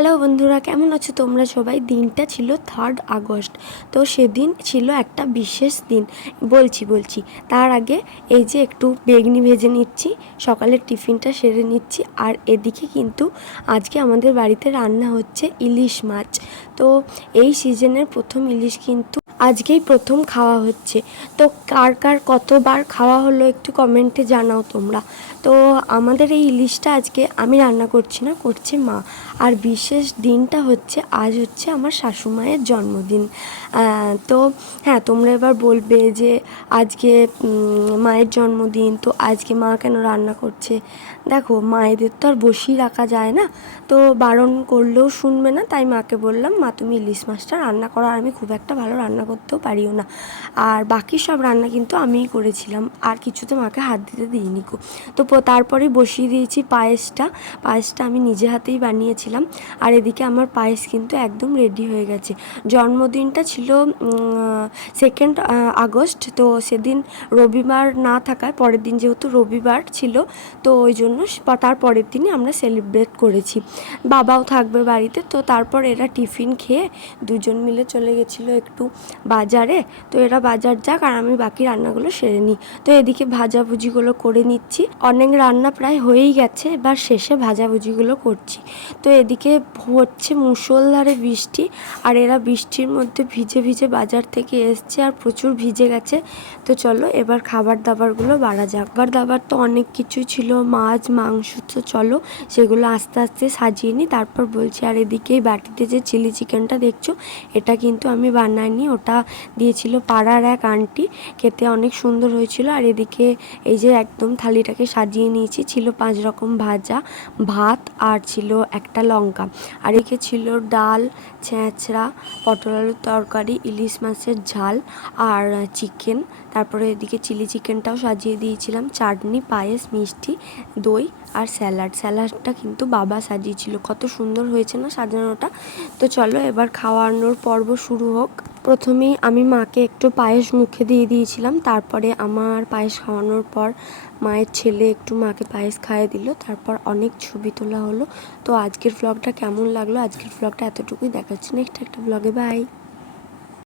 Hello বন্ধুরা, কেমন আছো তোমরা সবাই? দিনটা ছিল 3 আগস্ট। তো সেদিন ছিল একটা বিশেষ দিন। বলছি তার আগে এই যে একটু বেগনি ভেজে নিচ্ছি, সকালের টিফিনটা সেরে নিচ্ছি। আর এদিকে কিন্তু আজকে আমাদের বাড়িতে রান্না হচ্ছে ইলিশ মাছ। তো এই সিজনের প্রথম ইলিশ কিন্তু আজকেই প্রথম খাওয়া হচ্ছে। তো কার কার কতবার খাওয়া হলো একটু কমেন্টে জানাও তোমরা। তো আমাদের এই ইলিশটা আজকে আমি রান্না করছি না, করছে মা। আর বিশেষ দিনটা হচ্ছে আজ হচ্ছে আমার শাশুমায়ের জন্মদিন। তো হ্যাঁ, তোমরা এবার বলবে যে আজকে মায়ের জন্মদিন, তো আজকে মা কেন রান্না করছে? দেখো, মায়েদের তো আর বসিয়ে রাখা যায় না, তো বারণ করলেও শুনবে না, তাই মাকে বললাম, মা তুমি ইলিশ মাছটা রান্না করো। আর আমি খুব একটা ভালো রান্না করতেও পারিও না, আর বাকি সব রান্না কিন্তু আমিই করেছিলাম, আর কিছুতে মাকে হাত দিতে দিইনি। তো তারপরেই বসিয়ে দিয়েছি পায়েসটা আমি নিজে হাতেই বানিয়েছিলাম। আর এদিকে আমার পায়েস কিন্তু একদম রেডি হয়ে গেছে। জন্মদিনটা ছিল 2 আগস্ট, তো সেদিন রবিবার না থাকায় পরের দিন যেহেতু রবিবার ছিল, তো ওই জন্য তার পরের দিনই আমরা সেলিব্রেট করেছি। বাবাও থাকবে বাড়িতে, তো তারপর এরা টিফিন খেয়ে দুজন মিলে চলে গেছিলো একটু বাজারে। তো এরা বাজার যাক আর আমি বাকি রান্নাগুলো সেরে নিই। তো এদিকে ভাজাভুজিগুলো করে নিচ্ছি। অনেক রান্না প্রায় হয়েই গেছে, এবার শেষে ভাজাভুজিগুলো করছি। তো এদিকে হচ্ছে মুষলধারে বৃষ্টি, আর এরা বৃষ্টির মধ্যে ভিজে ভিজে বাজার থেকে এসছে আর প্রচুর ভিজে গেছে। তো চলো এবার খাবার দাবারগুলো বাড়া যাক। খাবার দাবার তো অনেক কিছুই ছিল, মাছ মাংস, তো চলো সেগুলো আস্তে আস্তে সাজিয়ে নিই, তারপর বলছি। আর এদিকে এই বাটিতে যে চিলি চিকেনটা দেখছো, এটা কিন্তু আমি বানাইনি, ওটা দিয়েছিল পাড়ার এক আন্টি, খেতে অনেক সুন্দর হয়েছিল। আর এদিকে এই যে একদম থালিটাকে সাজিয়ে নিয়েছি, ছিল 5 রকম ভাজা, ভাত, আর ছিল একটা লঙ্কা। আর এদিকে ছিল ডাল, ছেঁচড়া, পটল আলুর তরকারি, ইলিশ মাছের ঝাল আর চিকেন। তারপরে এদিকে চিলি চিকেনটাও সাজিয়ে দিয়েছিলাম, চাটনি, পায়েস, মিষ্টি, দই আর স্যালাডটা কিন্তু বাবা সাজিয়েছিল। কত সুন্দর হয়েছে না সাজানোটা? তো চলো এবার খাওয়ানোর পর্ব শুরু হোক। প্রথমেই আমি মাকে একটু পায়েস মুখে দিয়ে দিয়েছিলাম, তারপরে আমার পায়েস খাওয়ানোর পর মায়ের ছেলে একটু মাকে পায়েস খাইয়ে দিল, তারপর অনেক ছবি তোলা হলো। তো আজকের ব্লগটা কেমন লাগলো? আজকের ব্লগটা এতটুকুই, দেখাচ্ছি নেক্সট একটা ব্লগে। বাই।